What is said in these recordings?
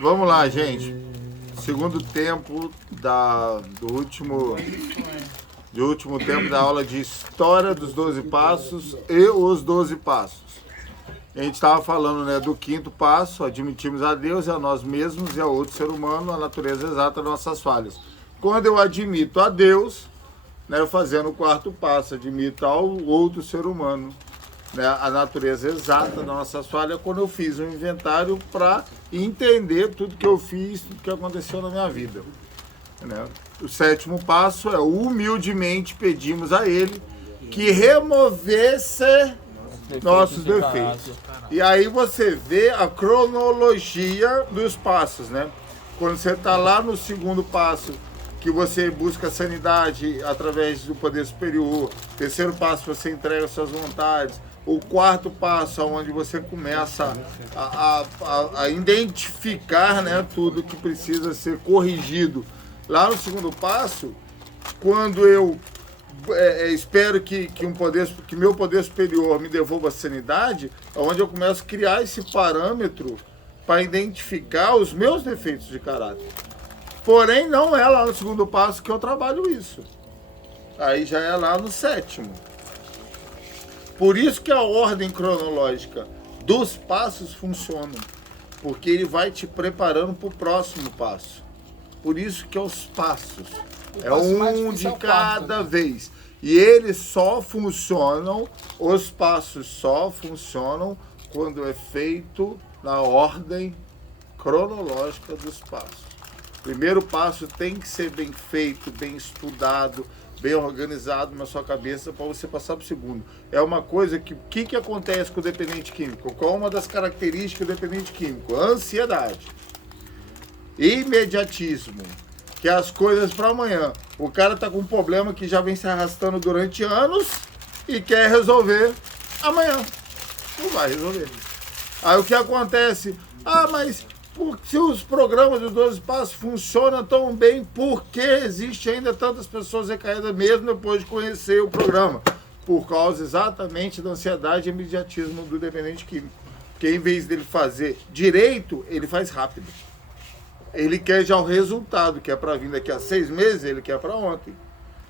Vamos lá, gente. Segundo tempo do último tempo da aula de História dos 12 Passos e os 12 Passos. A gente estava falando, né, do quinto passo: admitimos a Deus e a nós mesmos e a outro ser humano, a natureza exata das nossas falhas. Quando eu admito a Deus, né, eu fazendo o quarto passo, admito ao outro ser humano, né, a natureza exata das nossas falhas, quando eu fiz um inventário para entender tudo que eu fiz, tudo que aconteceu na minha vida. Né? O sétimo passo é: humildemente pedimos a Ele que removesse nossos defeitos. E aí você vê a cronologia dos passos, né? Quando você está lá no segundo passo, que você busca a sanidade através do poder superior. Terceiro passo, você entrega suas vontades. O quarto passo, onde você começa a identificar, né, tudo que precisa ser corrigido. Lá no segundo passo, quando eu espero que meu poder superior me devolva a sanidade, é onde eu começo a criar esse parâmetro para identificar os meus defeitos de caráter. Porém, não é lá no segundo passo que eu trabalho isso. Aí já é lá no sétimo. Por isso que a ordem cronológica dos passos funciona, porque ele vai te preparando para o próximo passo. Por isso que é os passos. É um de cada vez. E eles só funcionam, os passos só funcionam quando é feito na ordem cronológica dos passos. O primeiro passo tem que ser bem feito, bem estudado, bem organizado na sua cabeça para você passar para o segundo. É uma coisa que... O que acontece com o dependente químico? Qual é uma das características do dependente químico? Ansiedade. Imediatismo. Que é as coisas para amanhã. O cara tá com um problema que já vem se arrastando durante anos e quer resolver amanhã. Não vai resolver. Aí o que acontece? Mas se os programas dos 12 Passos funcionam tão bem, por que existe ainda tantas pessoas recaídas mesmo depois de conhecer o programa? Por causa exatamente da ansiedade e imediatismo do dependente químico. Porque em vez dele fazer direito, ele faz rápido. Ele quer já o resultado, que é para vir daqui a 6 meses, ele quer para ontem.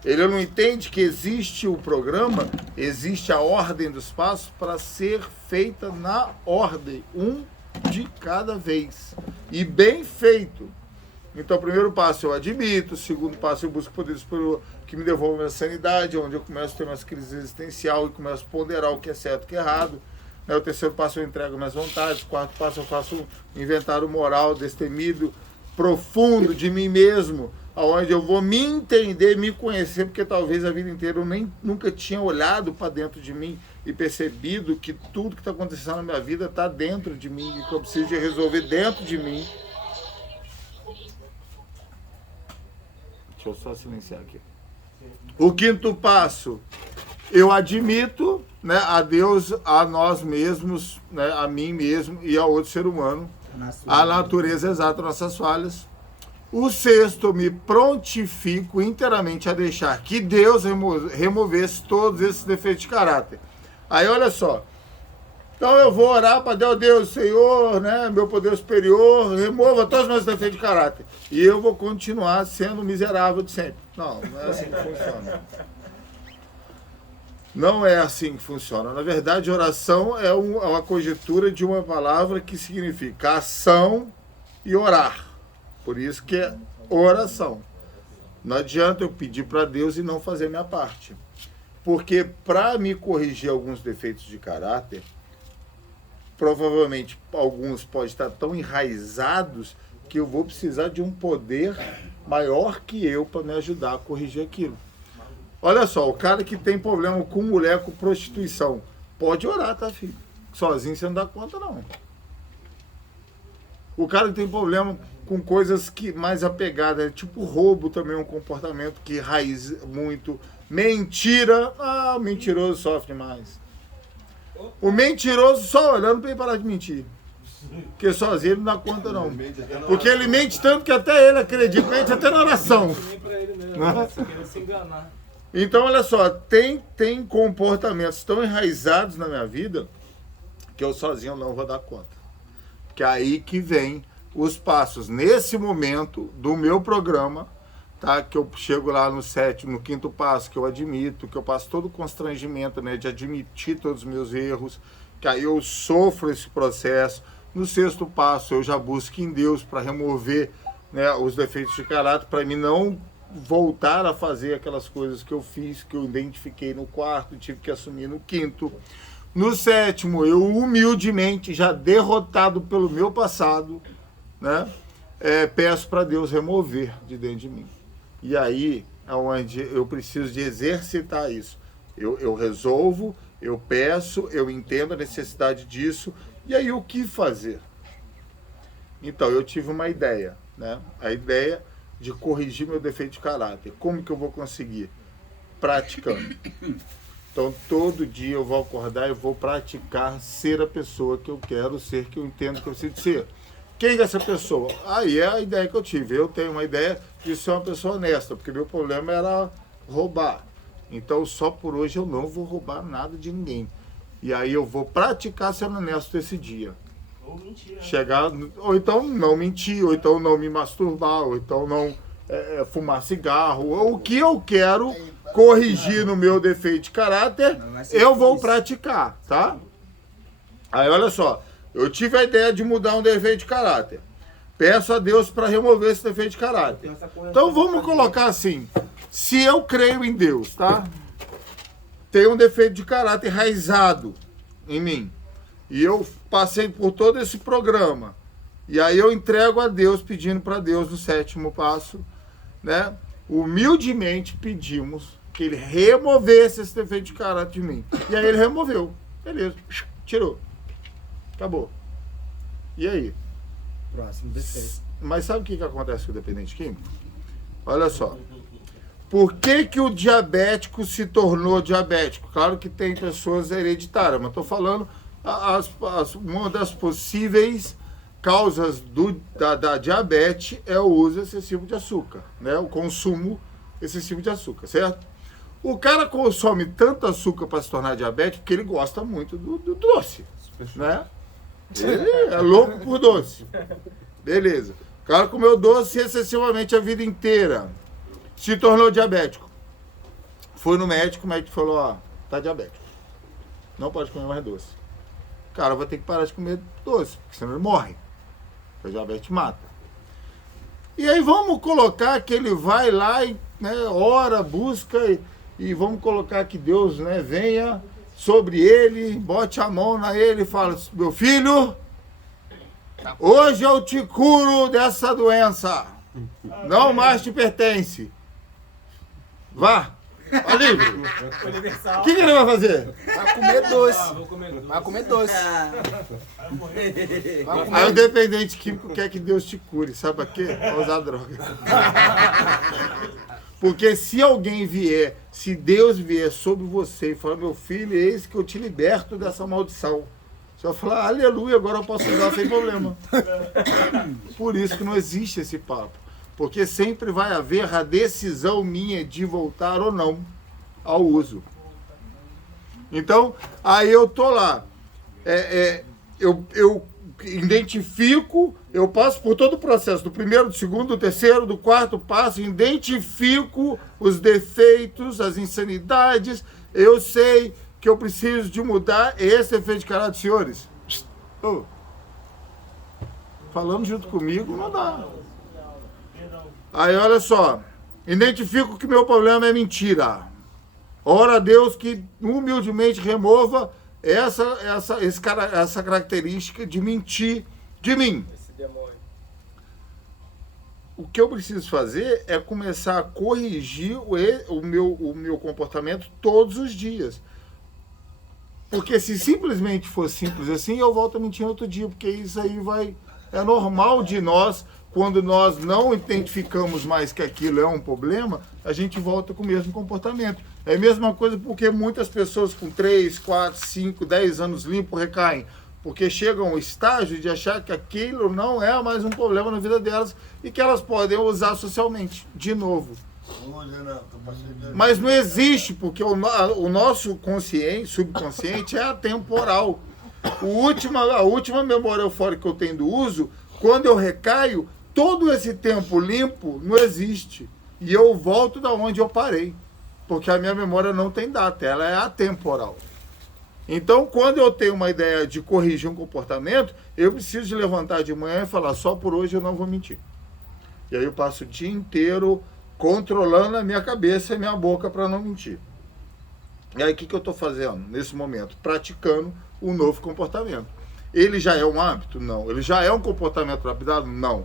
Ele não entende que existe o programa, existe a ordem dos passos para ser feita na ordem, um de cada vez. E bem feito. Então, o primeiro passo eu admito, o segundo passo eu busco poder superior que me devolva minha sanidade, onde eu começo a ter umas crises existenciais e começo a ponderar o que é certo e o que é errado. O terceiro passo eu entrego minhas vontades, o quarto passo eu faço um inventário moral destemido, profundo de mim mesmo, onde eu vou me entender, me conhecer, porque talvez a vida inteira eu nunca tinha olhado para dentro de mim e percebido que tudo que está acontecendo na minha vida está dentro de mim e que eu preciso de resolver dentro de mim. Deixa eu só silenciar aqui. O quinto passo, eu admito, né, a Deus, a nós mesmos, né, a mim mesmo e ao outro ser humano, a natureza exata das nossas falhas. O sexto, eu me prontifico inteiramente a deixar que Deus removesse todos esses defeitos de caráter. Aí olha só, então eu vou orar para Deus, Senhor, né, meu poder superior, remova todos os meus defeitos de caráter. E eu vou continuar sendo miserável de sempre. Não é assim que funciona. Não é assim que funciona. Na verdade, oração é uma conjectura de uma palavra que significa ação e orar. Por isso que é oração. Não adianta eu pedir para Deus e não fazer minha parte. Porque para me corrigir alguns defeitos de caráter, provavelmente alguns podem estar tão enraizados que eu vou precisar de um poder maior que eu para me ajudar a corrigir aquilo. Olha só, o cara que tem problema com mulher, com prostituição, pode orar, tá, filho? Sozinho você não dá conta, não. O cara que tem problema com coisas que mais apegadas, tipo roubo também é um comportamento que raiz muito. Mentira, o mentiroso sofre mais. O mentiroso só olhando para ele parar de mentir. Porque sozinho ele não dá conta, não. Porque ele mente tanto que até ele acredita, mente até na oração. Então, olha só, tem comportamentos tão enraizados na minha vida que eu sozinho não vou dar conta. Que é aí que vem os passos. Nesse momento do meu programa, tá? Que eu chego lá no 7º, no 5º passo, que eu admito, que eu passo todo o constrangimento, né? De admitir todos os meus erros, que aí eu sofro esse processo. No 6º passo, eu já busco em Deus para remover, né, os defeitos de caráter, para mim não voltar a fazer aquelas coisas que eu fiz, que eu identifiquei no 4º, tive que assumir no 5º. No 7º, eu humildemente, já derrotado pelo meu passado, né, peço para Deus remover de dentro de mim. E aí é onde eu preciso de exercitar isso. Eu resolvo, eu peço, eu entendo a necessidade disso, e aí o que fazer? Então, eu tive uma ideia, né? A ideia de corrigir meu defeito de caráter. Como que eu vou conseguir? Praticando. Então, todo dia eu vou acordar e vou praticar ser a pessoa que eu quero ser, que eu entendo que eu preciso ser. Quem é essa pessoa? Aí é a ideia que eu tive. Eu tenho uma ideia de ser uma pessoa honesta, porque meu problema era roubar. Então, só por hoje eu não vou roubar nada de ninguém. E aí eu vou praticar ser honesto esse dia. Ou mentir, né? Chegar, ou então não mentir, ou então não me masturbar, ou então não fumar cigarro, ou o que eu quero corrigir no meu defeito de caráter, eu vou praticar, tá? Aí olha só, eu tive a ideia de mudar um defeito de caráter. Peço a Deus para remover esse defeito de caráter. Então vamos colocar assim, se eu creio em Deus, tá? Tem um defeito de caráter enraizado em mim. E eu passei por todo esse programa. E aí eu entrego a Deus, pedindo para Deus no 7º passo, né? Humildemente pedimos que ele removesse esse defeito de caráter de mim. E aí ele removeu. Beleza. Tirou. Acabou. E aí? Próximo defeito. Mas sabe o que acontece com o dependente químico? Olha só. Por que o diabético se tornou diabético? Claro que tem pessoas hereditárias, mas estou falando uma das possíveis causas da diabetes é o uso excessivo de açúcar, né? O consumo excessivo de açúcar, certo? O cara consome tanto açúcar para se tornar diabético porque ele gosta muito do doce, né? Ele é louco por doce. Beleza. O cara comeu doce excessivamente a vida inteira. Se tornou diabético. Foi no médico, o médico falou, ó, tá diabético. Não pode comer mais doce. O cara vai ter que parar de comer doce, porque senão ele morre. Porque o diabetes mata. E aí vamos colocar que ele vai lá e, né, ora, busca e vamos colocar que Deus, né, venha sobre ele, bote a mão na ele e fala, meu filho, hoje eu te curo dessa doença. Não mais te pertence. Vá. Ó, livre. O que ele vai fazer? Vai comer doce. Vou comer doce. Vai comer doce. Vai comer. Aí o dependente químico quer que Deus te cure. Sabe pra quê? Pra usar droga. Porque se alguém vier, se Deus vier sobre você e falar, meu filho, eis que eu te liberto dessa maldição. Você vai falar, aleluia, agora eu posso usar sem problema. Por isso que não existe esse papo. Porque sempre vai haver a decisão minha de voltar ou não ao uso. Então, aí eu tô lá. Eu identifico, eu passo por todo o processo, do primeiro, do segundo, do terceiro, do 4º passo, identifico os defeitos, as insanidades, eu sei que eu preciso de mudar esse efeito de caráter, senhores. Oh, falando junto comigo, não dá. Aí, olha só, identifico que meu problema é mentira. Ora a Deus que humildemente remova essa característica de mentir de mim. Esse demônio. O que eu preciso fazer é começar a corrigir o meu comportamento todos os dias. Porque se simplesmente for simples assim, eu volto a mentir outro dia, porque isso aí é normal de nós. Quando nós não identificamos mais que aquilo é um problema, a gente volta com o mesmo comportamento. É a mesma coisa porque muitas pessoas com 3, 4, 5, 10 anos limpo recaem. Porque chegam ao estágio de achar que aquilo não é mais um problema na vida delas e que elas podem usar socialmente, de novo. Mas não existe, porque o nosso subconsciente é atemporal. A última memória eufórica que eu tenho do uso, quando eu recaio, todo esse tempo limpo não existe. E eu volto da onde eu parei. Porque a minha memória não tem data, ela é atemporal. Então, quando eu tenho uma ideia de corrigir um comportamento, eu preciso de levantar de manhã e falar, só por hoje eu não vou mentir. E aí eu passo o dia inteiro controlando a minha cabeça e a minha boca para não mentir. E aí o que eu estou fazendo nesse momento? Praticando um novo comportamento. Ele já é um hábito? Não. Ele já é um comportamento lapidado? Não.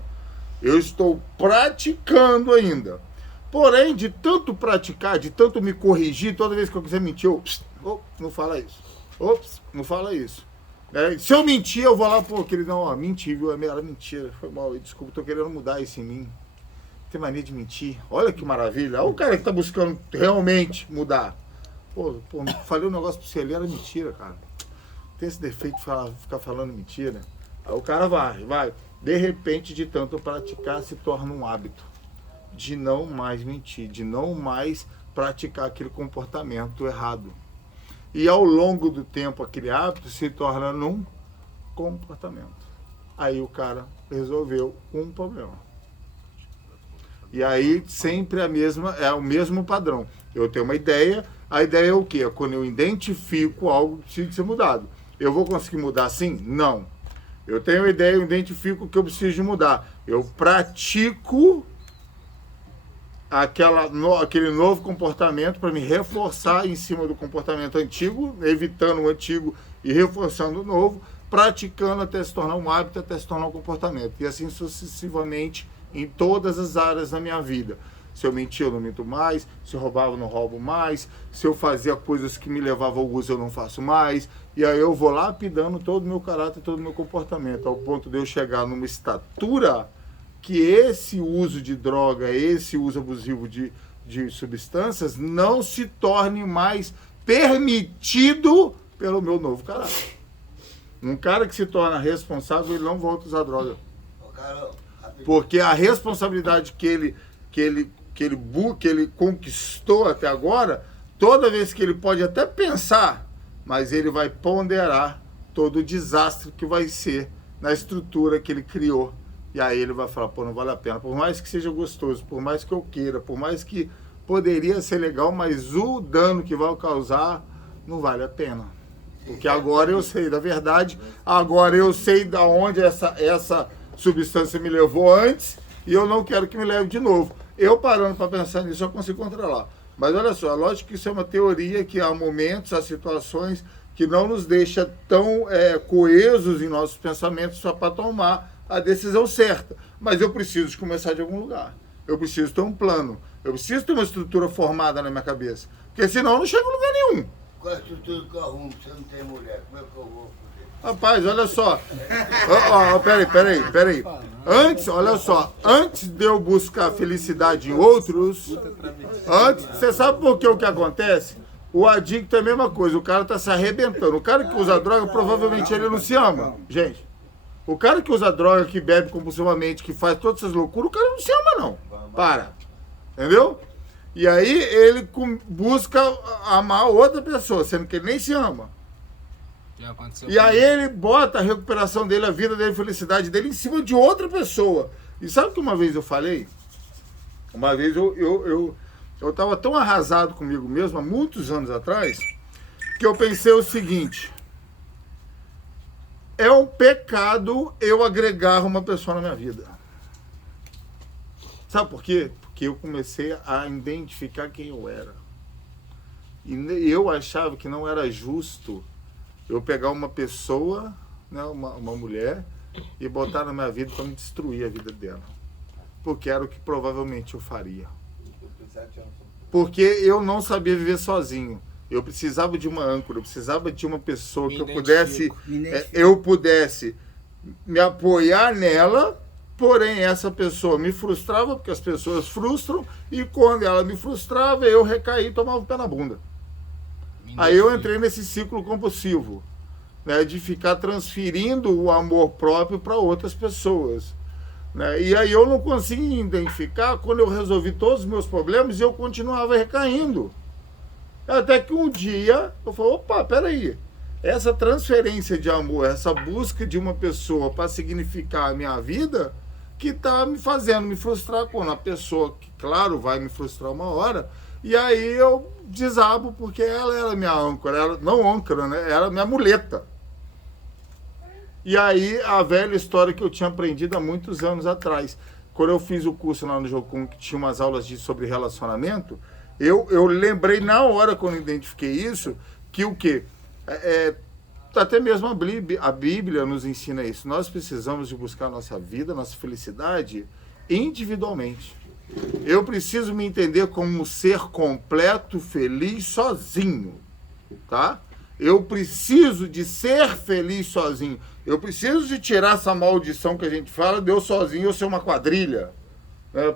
Eu estou praticando ainda. Porém, de tanto praticar, de tanto me corrigir, toda vez que eu quiser mentir, não fala isso. Não fala isso. Se eu mentir, eu vou lá, queridão, ó, menti, viu? Era mentira, foi mal, desculpa, tô querendo mudar isso em mim. Tem mania de mentir. Olha que maravilha. Olha o cara que tá buscando realmente mudar. Falei um negócio pra você ali, era mentira, cara. Tem esse defeito de ficar falando mentira. Aí o cara vai. De repente, de tanto praticar, se torna um hábito de não mais mentir, de não mais praticar aquele comportamento errado. E ao longo do tempo, aquele hábito se torna um comportamento. Aí o cara resolveu um problema. E aí sempre é o mesmo padrão. Eu tenho uma ideia, a ideia é o quê? É quando eu identifico algo que precisa ser mudado. Eu vou conseguir mudar assim? Não. Eu tenho uma ideia, eu identifico o que eu preciso de mudar. Eu pratico aquele novo comportamento para me reforçar em cima do comportamento antigo, evitando o antigo e reforçando o novo, praticando até se tornar um hábito, até se tornar um comportamento. E assim sucessivamente em todas as áreas da minha vida. Se eu mentia, eu não minto mais. Se eu roubava, eu não roubo mais. Se eu fazia coisas que me levavam ao uso, eu não faço mais. E aí eu vou lapidando todo o meu caráter, todo o meu comportamento, ao ponto de eu chegar numa estatura que esse uso de droga, esse uso abusivo de substâncias não se torne mais permitido pelo meu novo caráter. Um cara que se torna responsável, ele não volta a usar droga. Porque a responsabilidade que ele conquistou até agora, toda vez que ele pode até pensar, mas ele vai ponderar todo o desastre que vai ser na estrutura que ele criou. E aí ele vai falar, não vale a pena. Por mais que seja gostoso, por mais que eu queira, por mais que poderia ser legal, mas o dano que vai causar não vale a pena. Porque agora eu sei da verdade, agora eu sei de onde essa substância me levou antes e eu não quero que me leve de novo. Eu parando para pensar nisso, eu consigo controlar. Mas olha só, lógico que isso é uma teoria, que há momentos, há situações que não nos deixa tão coesos em nossos pensamentos só para tomar a decisão certa. Mas eu preciso de começar de algum lugar. Eu preciso ter um plano. Eu preciso ter uma estrutura formada na minha cabeça. Porque senão eu não chego em lugar nenhum. Qual é a estrutura que eu arrumo se eu não tenho mulher? Como é que eu vou fazer? Rapaz, olha só. Peraí. Antes de eu buscar felicidade em outros, você sabe por que o que acontece? O adicto é a mesma coisa, o cara tá se arrebentando. O cara que usa droga, provavelmente ele não se ama, gente. O cara que usa droga, que bebe compulsivamente, que faz todas essas loucuras, o cara não se ama, não. Para. Entendeu? E aí ele busca amar outra pessoa, sendo que ele nem se ama. E aí ele bota a recuperação dele, a vida dele, a felicidade dele em cima de outra pessoa. E sabe que uma vez eu falei? Uma vez eu estava tão arrasado comigo mesmo, há muitos anos atrás, que eu pensei o seguinte: é um pecado eu agregar uma pessoa na minha vida. Sabe por quê? Porque eu comecei a identificar quem eu era. E eu achava que não era justo eu pegar uma pessoa, né, uma mulher, e botar na minha vida para me destruir a vida dela. Porque era o que provavelmente eu faria. Porque eu não sabia viver sozinho. Eu precisava de uma âncora, eu precisava de uma pessoa que eu pudesse me apoiar nela, porém essa pessoa me frustrava, porque as pessoas frustram, e quando ela me frustrava, eu recaí e tomava o pé na bunda. Aí eu entrei nesse ciclo compulsivo, né, de ficar transferindo o amor próprio para outras pessoas. Né? E aí eu não conseguia identificar quando eu resolvi todos os meus problemas e eu continuava recaindo. Até que um dia eu falei, opa, peraí, essa transferência de amor, essa busca de uma pessoa para significar a minha vida, que tá me fazendo me frustrar quando a pessoa, que claro, vai me frustrar uma hora, e aí eu desabo porque ela era minha âncora, não âncora, né? Era minha muleta. E aí a velha história que eu tinha aprendido há muitos anos atrás, quando eu fiz o curso lá no Jocum, que tinha umas aulas sobre relacionamento, eu lembrei na hora, quando eu identifiquei isso, que o quê? Até mesmo a Bíblia nos ensina isso. Nós precisamos de buscar a nossa vida, nossa felicidade individualmente. Eu preciso me entender como um ser completo, feliz, sozinho, tá? Eu preciso de ser feliz sozinho. Eu preciso de tirar essa maldição que a gente fala de eu sozinho eu ser uma quadrilha.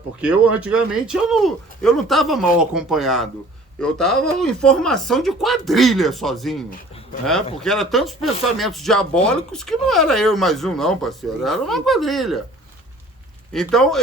Porque eu, antigamente, eu não estava mal acompanhado. Eu estava em formação de quadrilha sozinho. Porque eram tantos pensamentos diabólicos que não era eu mais um, não, parceiro. Era uma quadrilha. Então,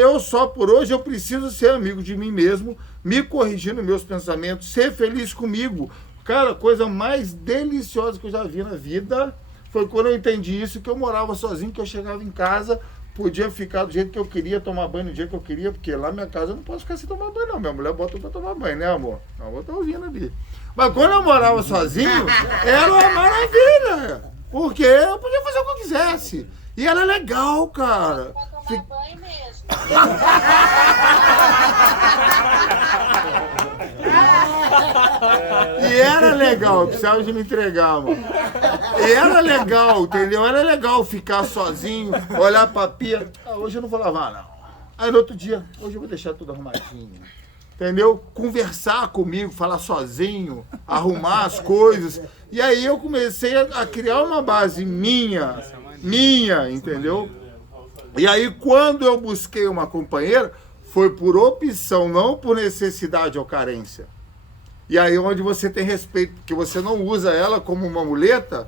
por hoje, eu preciso ser amigo de mim mesmo, me corrigir nos meus pensamentos, ser feliz comigo. Cara, a coisa mais deliciosa que eu já vi na vida foi quando eu entendi isso, que eu morava sozinho, que eu chegava em casa, podia ficar do jeito que eu queria, tomar banho no dia que eu queria, porque lá na minha casa eu não posso ficar sem tomar banho, não. Minha mulher bota pra tomar banho, né, amor? A amor tá ouvindo ali. Mas quando eu morava sozinho, era uma maravilha. Porque eu podia fazer o que eu quisesse. E era legal, cara. Pra tomar banho mesmo. E era legal, eu precisava de me entregar, mano. E era legal, entendeu? Era legal ficar sozinho, olhar pra pia. Hoje eu não vou lavar, não. Aí no outro dia, hoje eu vou deixar tudo arrumadinho. Entendeu? Conversar comigo, falar sozinho, arrumar as coisas. E aí eu comecei a criar uma base minha, entendeu? E aí quando eu busquei uma companheira, foi por opção, não por necessidade ou carência. E aí onde você tem respeito, porque você não usa ela como uma muleta,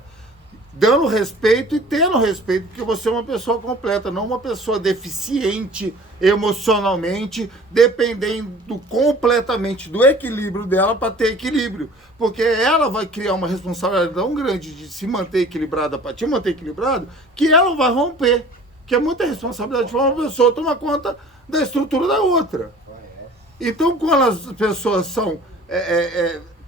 dando respeito e tendo respeito, porque você é uma pessoa completa, não uma pessoa deficiente emocionalmente, dependendo completamente do equilíbrio dela para ter equilíbrio. Porque ela vai criar uma responsabilidade tão grande de se manter equilibrada para te manter equilibrado, que ela vai romper. Que é muita responsabilidade de uma pessoa tomar conta da estrutura da outra. Então, quando as pessoas são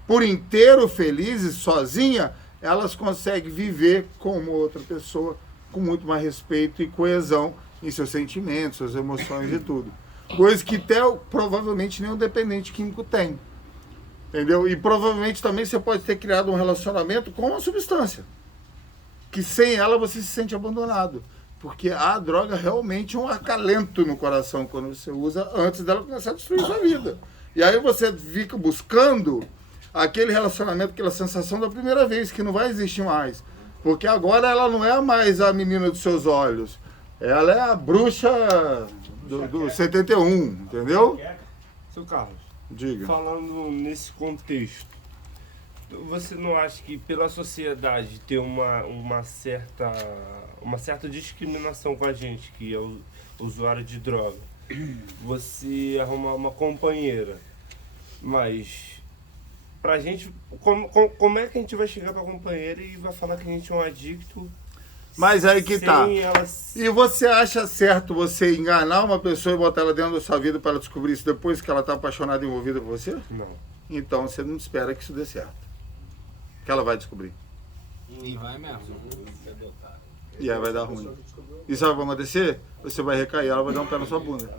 por inteiro felizes, sozinha, elas conseguem viver como outra pessoa, com muito mais respeito e coesão em seus sentimentos, suas emoções e tudo. Coisa que até, provavelmente nenhum dependente químico tem. Entendeu? E provavelmente também você pode ter criado um relacionamento com uma substância, que sem ela você se sente abandonado. Porque a droga realmente é um acalento no coração quando você usa antes dela começar a destruir sua vida. E aí você fica buscando aquele relacionamento, aquela sensação da primeira vez, que não vai existir mais. Porque agora ela não é mais a menina dos seus olhos. Ela é a bruxa do 71, entendeu? Seu Carlos, Diga. falando nesse contexto, você não acha que pela sociedade ter uma certa discriminação com a gente, que é o usuário de droga, você arrumar uma companheira, mas pra gente, como é que a gente vai chegar pra companheira e vai falar que a gente é um adicto? Mas aí que tá. Ela... E você acha certo você enganar uma pessoa e botar ela dentro da sua vida para ela descobrir isso depois que ela tá apaixonada e envolvida por você? Não. Então você não espera que isso dê certo. Que ela vai descobrir. E vai mesmo. E aí vai dar ruim. E sabe o que vai acontecer? Você vai recair, ela vai dar um pé na sua bunda.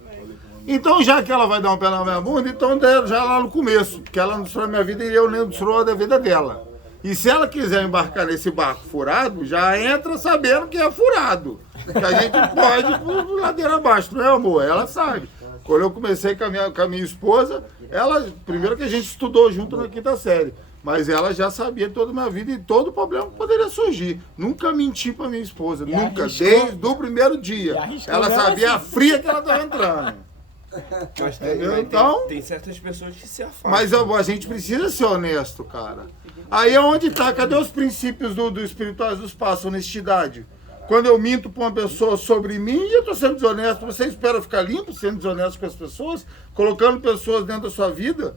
Então, já que ela vai dar um pé na minha bunda, então já lá no começo, porque ela não destruiu a minha vida e eu nem destruiu a vida dela. E se ela quiser embarcar nesse barco furado, já entra sabendo que é furado. Que a gente pode por ladeira abaixo, não é, amor? Ela sabe. Quando eu comecei com a minha esposa, ela, primeiro que a gente estudou junto na 5ª série, mas ela já sabia toda a minha vida e todo o problema que poderia surgir. Nunca menti pra minha esposa, nunca, desde o primeiro dia. Ela sabia a fria que ela estava entrando. Mas Então, tem certas pessoas que se afastam. mas a gente precisa ser honesto, cara. Aí é onde tá, cadê os princípios do espirituais do espaço, honestidade? Quando eu minto pra uma pessoa sobre mim e eu tô sendo desonesto, você espera ficar limpo sendo desonesto com as pessoas? Colocando pessoas dentro da sua vida?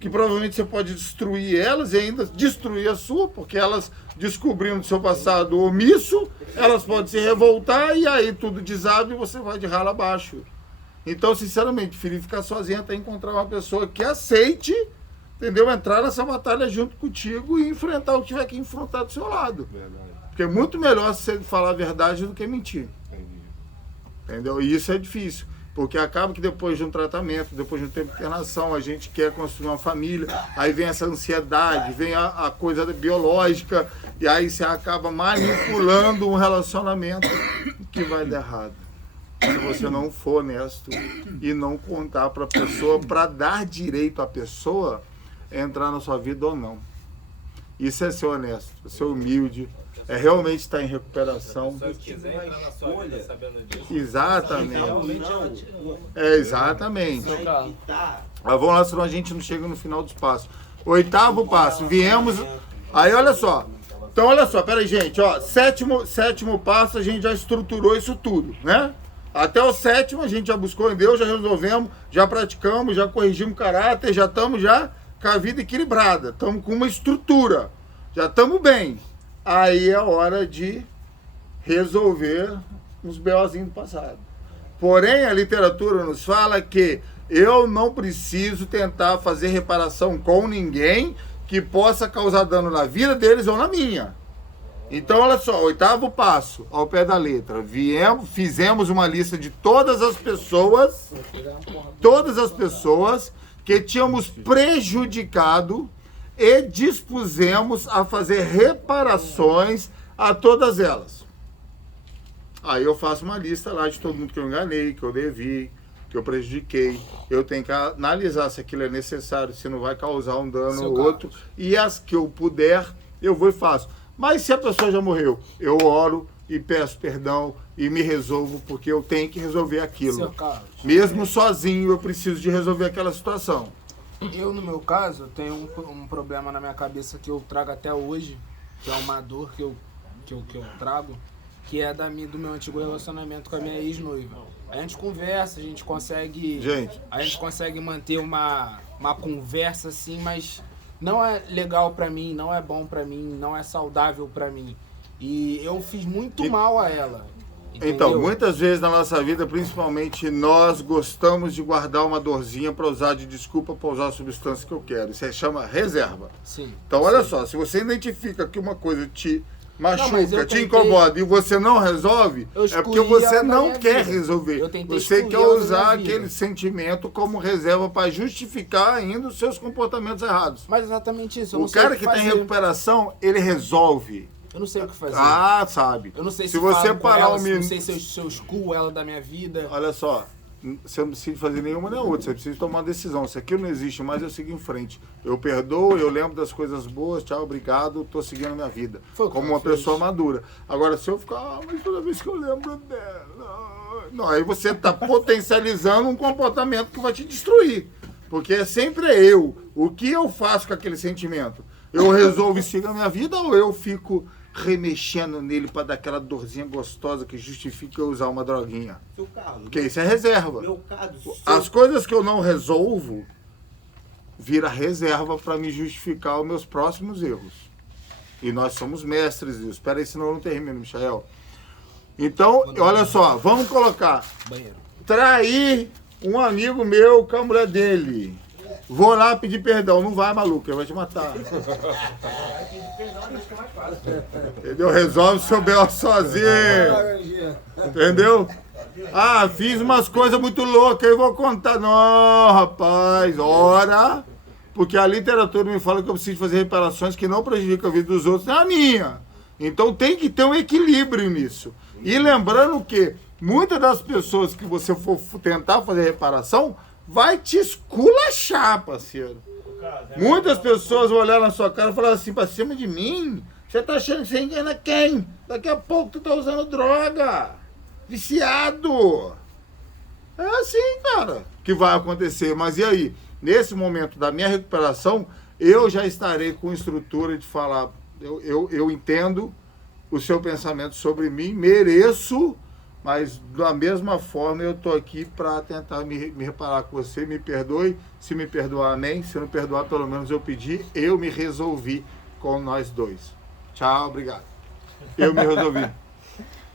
que provavelmente você pode destruir elas e ainda destruir a sua, porque elas, descobrindo seu passado omisso, elas podem se revoltar e aí tudo desaba e você vai de ralo abaixo. Então, sinceramente, preferir ficar sozinho até encontrar uma pessoa que aceite, entendeu? Entrar nessa batalha junto contigo e enfrentar o que tiver que enfrentar do seu lado. Verdade. Porque é muito melhor você falar a verdade do que mentir. Entendi. Entendeu? E isso é difícil. Porque acaba que depois de um tratamento, depois de um tempo de internação, a gente quer construir uma família, aí vem essa ansiedade, vem a coisa biológica, e aí você acaba manipulando um relacionamento que vai dar errado. Se você não for honesto e não contar para a pessoa, para dar direito à pessoa entrar na sua vida ou não. Isso é ser honesto, é ser humilde, é realmente estar em recuperação. Se quiser entrar na sua vida sabendo disso. Exatamente. Exatamente. Mas vamos lá, senão a gente não chega no final dos passos. 8º passo, viemos. Aí olha só. Então olha só, peraí, gente, ó. Sétimo passo, a gente já estruturou isso tudo, né? Até o 7º a gente já buscou em Deus, já resolvemos, já praticamos, já corrigimos o caráter, já estamos já com a vida equilibrada, estamos com uma estrutura, já estamos bem. Aí é hora de resolver uns BOzinhos do passado. Porém, a literatura nos fala que eu não preciso tentar fazer reparação com ninguém que possa causar dano na vida deles ou na minha. Então, olha só, 8º passo, ao pé da letra. Fizemos uma lista de todas as pessoas que tínhamos prejudicado e dispusemos a fazer reparações a todas elas. Aí eu faço uma lista lá de todo mundo que eu enganei, que eu devi, que eu prejudiquei. Eu tenho que analisar se aquilo é necessário, se não vai causar um dano ou outro. E as que eu puder, eu vou e faço. Mas se a pessoa já morreu, eu oro e peço perdão e me resolvo, porque eu tenho que resolver aquilo. Mesmo sozinho, eu preciso de resolver aquela situação. Eu, no meu caso, eu tenho um problema na minha cabeça que eu trago até hoje, que é uma dor que eu trago, que é do meu antigo relacionamento com a minha ex-noiva. A gente conversa, a gente consegue manter uma conversa assim, mas não é legal pra mim, não é bom pra mim, não é saudável pra mim. E eu fiz muito mal a ela. Entendeu? Então, muitas vezes na nossa vida, principalmente, nós gostamos de guardar uma dorzinha para usar de desculpa para usar a substância que eu quero. Isso chama reserva. Sim. Então, olha só, se você identifica que uma coisa te machuca, te tentei, incomoda e você não resolve, é porque você não quer vida. resolver. Você quer usar aquele sentimento como reserva para justificar ainda os seus comportamentos errados. Mas exatamente isso. Eu O cara que está em recuperação, ele resolve. Eu não sei o que fazer. Ah, sabe. Eu não sei se você parar um minuto. Não sei se eu excluo ela da minha vida. Olha só, você não precisa fazer nenhuma nem outra, você precisa tomar uma decisão. Se aquilo não existe mais, eu sigo em frente. Eu perdoo, eu lembro das coisas boas, tchau, obrigado, tô seguindo a minha vida. Como uma pessoa madura. Agora, se eu ficar, mas toda vez que eu lembro dela... Não, aí você tá potencializando um comportamento que vai te destruir. Porque sempre é eu. O que eu faço com aquele sentimento? Eu resolvo e sigo a minha vida ou eu fico remexendo nele para dar aquela dorzinha gostosa que justifica eu usar uma droguinha? Porque isso é reserva. As coisas que eu não resolvo vira reserva para me justificar os meus próximos erros. E nós somos mestres disso. Espera aí, senão eu não termino, Michael. Então, olha só, vamos colocar. Trair um amigo meu com a mulher dele. Vou lá pedir perdão. Não vai, maluco, ele vai te matar. Entendeu? Resolve o seu B.O. sozinho. Entendeu? Ah, fiz umas coisas muito loucas, eu vou contar. Não, rapaz, ora. Porque a literatura me fala que eu preciso fazer reparações que não prejudicam a vida dos outros, nem a minha. Então tem que ter um equilíbrio nisso. E lembrando que muitas das pessoas que você for tentar fazer reparação vai te esculachar, parceiro. Muitas pessoas vão olhar na sua cara e falar assim, pra cima de mim, você tá achando que você engana quem? Daqui a pouco tu tá usando droga. Viciado. É assim, cara, que vai acontecer. Mas e aí? Nesse momento da minha recuperação, eu já estarei com estrutura de falar, eu entendo o seu pensamento sobre mim, mereço mas da mesma forma eu estou aqui para tentar me reparar com você, me perdoe, se me perdoar, amém, se não perdoar, pelo menos eu pedi, eu me resolvi com nós dois. Tchau, obrigado. Eu me resolvi.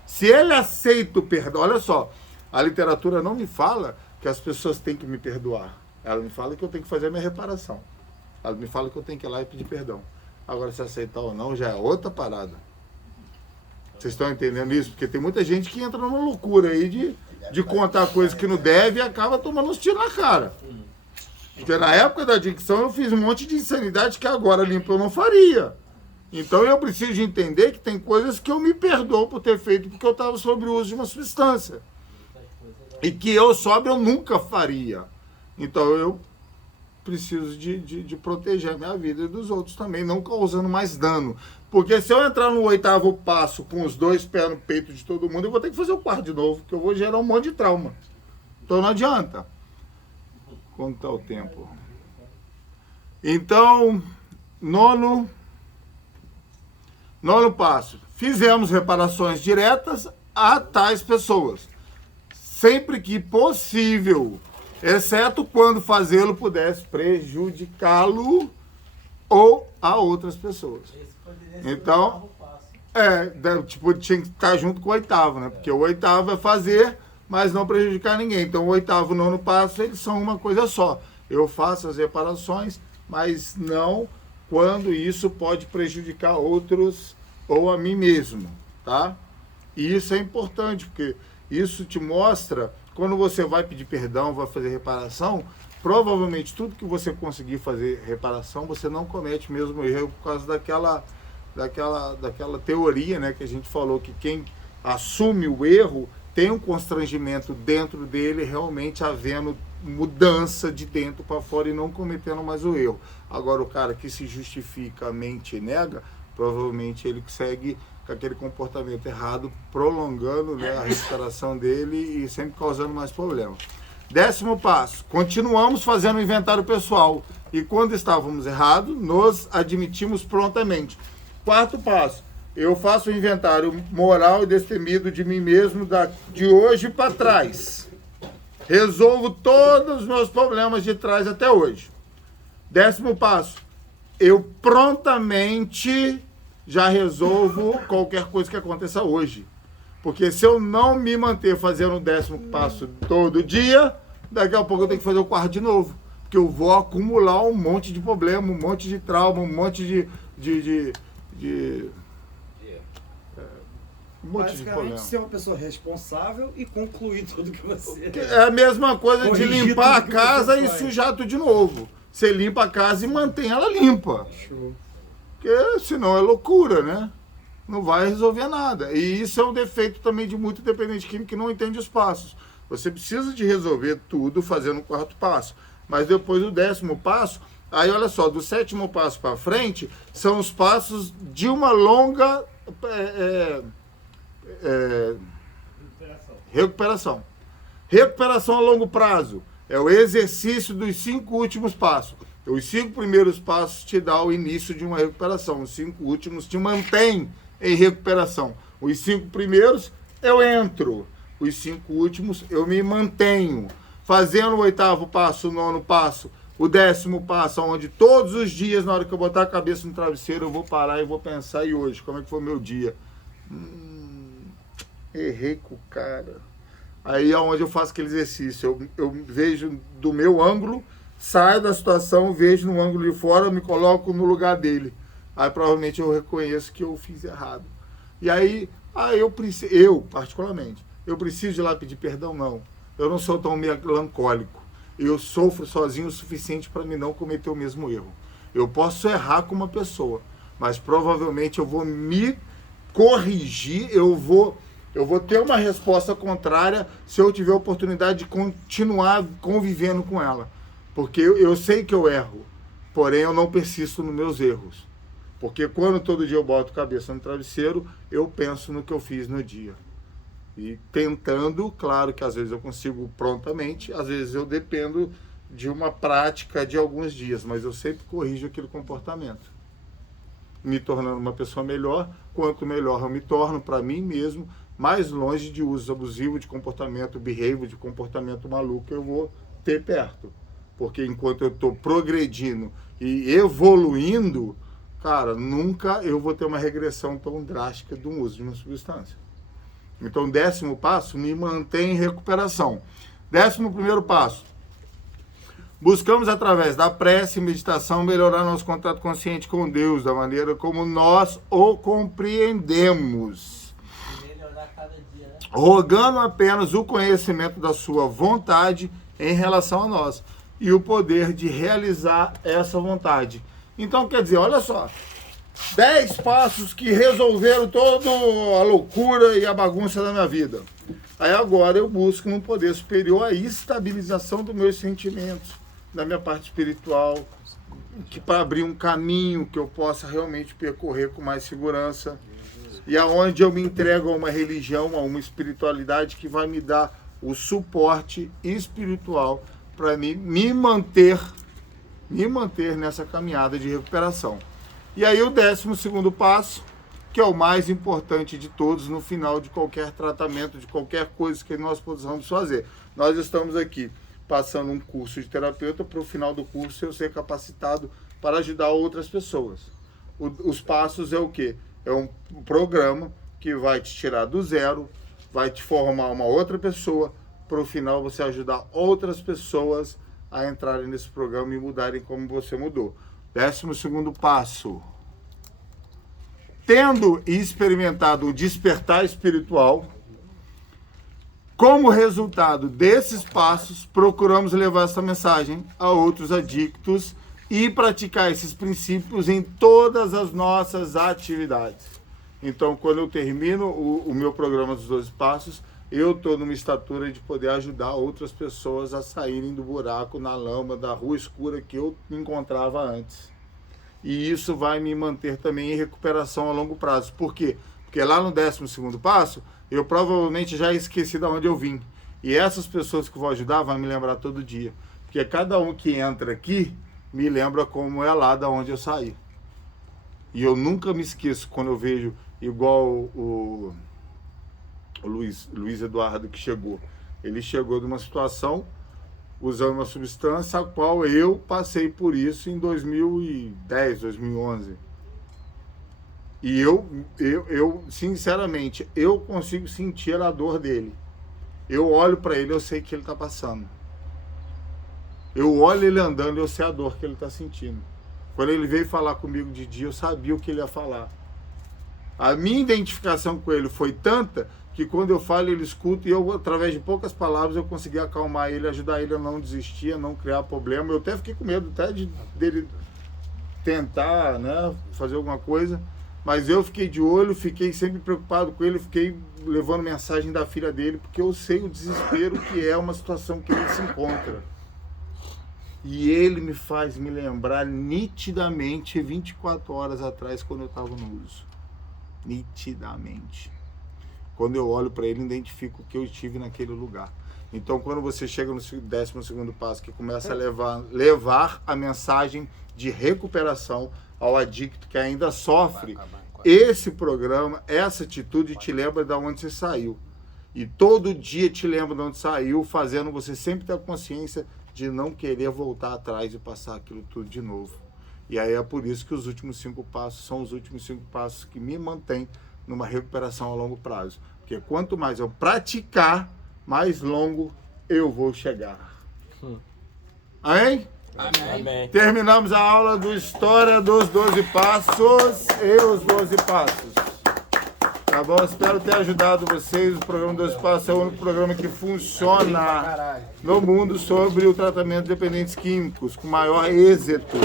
Se ele aceita o perdão, olha só, a literatura não me fala que as pessoas têm que me perdoar, ela me fala que eu tenho que fazer a minha reparação, ela me fala que eu tenho que ir lá e pedir perdão. Agora, se aceitar ou não, já é outra parada. Vocês estão entendendo isso? Porque tem muita gente que entra numa loucura aí de contar coisas que não deve e acaba tomando uns tiros na cara. Porque na época da adicção eu fiz um monte de insanidade que agora limpo eu não faria. Então eu preciso de entender que tem coisas que eu me perdoo por ter feito porque eu estava sob o uso de uma substância. E que eu sóbrio eu nunca faria. Então eu preciso de proteger a minha vida e dos outros também, não causando mais dano. Porque se eu entrar no 8º passo com os 2 pés no peito de todo mundo, eu vou ter que fazer o 4º de novo, porque eu vou gerar um monte de trauma. Então não adianta. Quanto está o tempo? Então, nono passo. Fizemos reparações diretas a tais pessoas. Sempre que possível, exceto quando fazê-lo pudesse prejudicá-lo ou a outras pessoas. Então, tinha que estar junto com o 8º, né? Porque o 8º é fazer, mas não prejudicar ninguém. Então, o 8º e o 9º passo, eles são uma coisa só. Eu faço as reparações, mas não quando isso pode prejudicar outros ou a mim mesmo, tá? E isso é importante, porque isso te mostra, quando você vai pedir perdão, vai fazer reparação, provavelmente tudo que você conseguir fazer reparação, você não comete o mesmo erro por causa daquela teoria, né, que a gente falou, que quem assume o erro tem um constrangimento dentro dele, realmente havendo mudança de dentro para fora e não cometendo mais o erro. Agora, o cara que se justifica, mente e nega, provavelmente ele segue com aquele comportamento errado, prolongando, né, a recuperação dele e sempre causando mais problemas. 10º passo, continuamos fazendo o inventário pessoal e quando estávamos errados, nos admitimos prontamente. 4º passo, eu faço o inventário moral e destemido de mim mesmo de hoje para trás. Resolvo todos os meus problemas de trás até hoje. 10º passo, eu prontamente já resolvo qualquer coisa que aconteça hoje. Porque se eu não me manter fazendo o 10º passo todo dia, daqui a pouco eu tenho que fazer o 4º de novo. Porque eu vou acumular um monte de problema, um monte de trauma, um monte de Basicamente, ser uma pessoa responsável e concluir tudo que você... É a mesma coisa de Corrigir limpar a tudo que casa você e faz. sujar tudo de novo. Você limpa a casa e mantém ela limpa. Show. Porque senão é loucura, né? Não vai resolver nada. E isso é um defeito também de muito dependente químico que não entende os passos. Você precisa de resolver tudo fazendo o 4º passo. Mas depois do 10º passo, aí olha só, do 7º passo para frente, são os passos de uma longa recuperação. Recuperação a longo prazo é o exercício dos 5 últimos passos. Os 5 primeiros passos te dão o início de uma recuperação. Os 5 últimos te mantêm em recuperação. Os 5 primeiros eu entro. Os 5 últimos eu me mantenho. Fazendo o 8º passo, o 9º passo, o 10º passo, onde todos os dias, na hora que eu botar a cabeça no travesseiro, eu vou parar e vou pensar, e hoje, como é que foi o meu dia? Errei com o cara. Aí é onde eu faço aquele exercício. Eu vejo do meu ângulo, saio da situação, vejo no ângulo de fora, me coloco no lugar dele. Aí provavelmente eu reconheço que eu fiz errado. E aí eu particularmente, eu preciso de ir lá pedir perdão? Não. Eu não sou tão melancólico. Eu sofro sozinho o suficiente para mim não cometer o mesmo erro. Eu posso errar com uma pessoa, mas provavelmente eu vou me corrigir, eu vou ter uma resposta contrária se eu tiver a oportunidade de continuar convivendo com ela. Porque eu sei que eu erro, porém eu não persisto nos meus erros. Porque quando todo dia eu boto a cabeça no travesseiro, eu penso no que eu fiz no dia. E tentando, claro que às vezes eu consigo prontamente, às vezes eu dependo de uma prática de alguns dias, mas eu sempre corrijo aquele comportamento. Me tornando uma pessoa melhor, quanto melhor eu me torno para mim mesmo, mais longe de uso abusivo, de comportamento behavior, de comportamento maluco eu vou ter perto. Porque enquanto eu estou progredindo e evoluindo, cara, nunca eu vou ter uma regressão tão drástica do uso de uma substância. Então, 10º passo, me mantém em recuperação. 11º passo, buscamos através da prece e meditação melhorar nosso contato consciente com Deus, da maneira como nós o compreendemos. Melhorar cada dia, né? Rogando apenas o conhecimento da sua vontade em relação a nós e o poder de realizar essa vontade. Então, quer dizer, olha só, 10 passos que resolveram toda a loucura e a bagunça da minha vida. Aí agora eu busco um poder superior a estabilização dos meus sentimentos, da minha parte espiritual, que para abrir um caminho que eu possa realmente percorrer com mais segurança. E aonde eu me entrego a uma religião, a uma espiritualidade que vai me dar o suporte espiritual para me manter nessa caminhada de recuperação. E aí o 12º passo, que é o mais importante de todos no final de qualquer tratamento, de qualquer coisa que nós possamos fazer. Nós estamos aqui passando um curso de terapeuta, para o final do curso eu ser capacitado para ajudar outras pessoas. Os passos é o quê? É um programa que vai te tirar do zero, vai te formar uma outra pessoa, para o final você ajudar outras pessoas a entrarem nesse programa e mudarem como você mudou. 12º passo. Tendo experimentado o despertar espiritual, como resultado desses passos, procuramos levar essa mensagem a outros adictos e praticar esses princípios em todas as nossas atividades. Então, quando eu termino o meu programa dos 12 passos, eu estou numa estatura de poder ajudar outras pessoas a saírem do buraco, na lama, da rua escura que eu me encontrava antes. E isso vai me manter também em recuperação a longo prazo. Por quê? Porque lá no 12º passo, eu provavelmente já esqueci de onde eu vim. E essas pessoas que eu vou ajudar vão me lembrar todo dia. Porque cada um que entra aqui me lembra como é lá da onde eu saí. E eu nunca me esqueço quando eu vejo igual o Luiz Eduardo que chegou. Ele chegou de uma situação usando uma substância a qual eu passei por isso em 2010, 2011. E eu sinceramente, eu consigo sentir a dor dele. Eu olho para ele, eu sei que ele está passando. Eu olho ele andando, eu sei a dor que ele está sentindo. Quando ele veio falar comigo de dia, eu sabia o que ele ia falar. A minha identificação com ele foi tanta que quando eu falo, ele escuta e eu, através de poucas palavras, eu consegui acalmar ele, ajudar ele a não desistir, a não criar problema. Eu até fiquei com medo dele tentar, né, fazer alguma coisa, mas eu fiquei de olho, fiquei sempre preocupado com ele, fiquei levando mensagem da filha dele, porque eu sei o desespero que é uma situação que ele se encontra. E ele me faz me lembrar nitidamente 24 horas atrás, quando eu estava no uso. Nitidamente. Quando eu olho para ele, identifico que eu estive naquele lugar. Então, quando você chega no 12º passo, que começa a levar a mensagem de recuperação ao adicto que ainda sofre, esse programa, essa atitude te lembra de onde você saiu. E todo dia te lembra de onde saiu, fazendo você sempre ter a consciência de não querer voltar atrás e passar aquilo tudo de novo. E aí é por isso que os últimos 5 passos são os últimos 5 passos que me mantêm numa recuperação a longo prazo. Porque quanto mais eu praticar, mais longo eu vou chegar. Amém? Amém. Terminamos a aula do História dos 12 Passos e os 12 Passos. Tá bom? Espero ter ajudado vocês. O programa 12 Passos é o único programa que funciona no mundo sobre o tratamento de dependentes químicos, com maior êxito.